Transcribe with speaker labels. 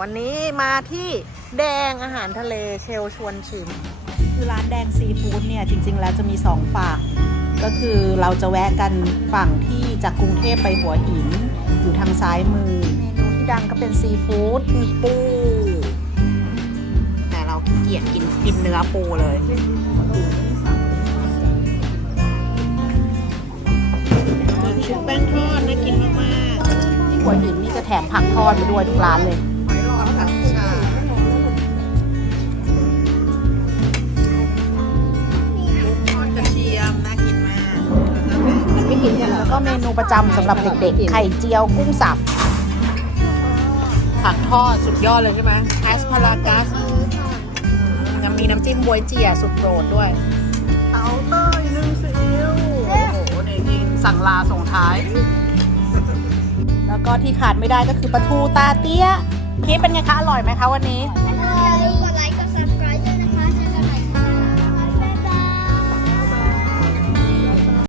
Speaker 1: วันนี้มาที่แดงอาหารทะเลเชลชวนชิม
Speaker 2: คือร้านแดงซีฟู้ดเนี่ยจริง ๆ แล้วจะมีสองฝั่ง ก็คือเราจะแวะกันฝั่งที่จากกรุงเทพไปหัวหิน อยู่ทางซ้ายมือ เมนูที่ดังก็เป็นซีฟู้ด
Speaker 1: มีปู แต่เราขี้เกียจกินกินเนื้อปูเลยชุบแป้งทอดน่ากินมาก
Speaker 2: ที่หัวหินนี่จะแถมผักทอดมาด้วยทุกร้านเลย ไม่กินกันแล้วก็เมนูประจำสำหรับเด็กๆ ไข่เจียวกุ้งสับ
Speaker 1: ผักทอดสุดยอดเลยใช่ไหมแอสพารากัสยังมีน้ำจิ้มบวยเจี๋ยสุดโปรดด้วย เตาเต้ยนึ่งซีอิ๊วโอ้โหนี่กินสั่งลาส่งท้าย
Speaker 2: แล้วก็ที่ขาดไม่ได้ก็คือปลาทูตาเตี้ยคิดเป็นไงคะ อร่อยไหมคะวันนี้
Speaker 3: อ